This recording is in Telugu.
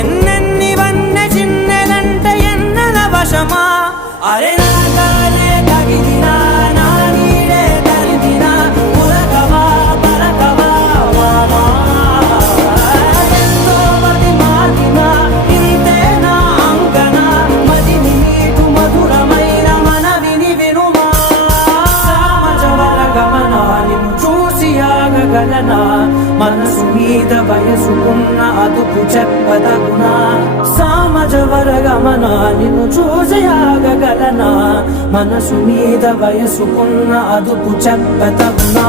ఎన్నెన్ని వన్నె చిన్నెలంటే ఎన్నెల వశమా అరే నా కలనే తగిదినా నా నీడే తరిదినా ఉరకవా పరకవా వామా ఎంతో మతి మాటినా ఇంతే నా అంకన మదిని నీటు మధురమైన మనవిని వినుమా సామజవర గమనా నిన్ను చూసి ఆగగలనా మనసు మీద వయసుకున్న అదుపు చెప్పదగునా సామజవర గమనా నిన్ను చూసి ఆగగలనా మనసు మీద వయసుకున్న అదుపు చెప్పదగునా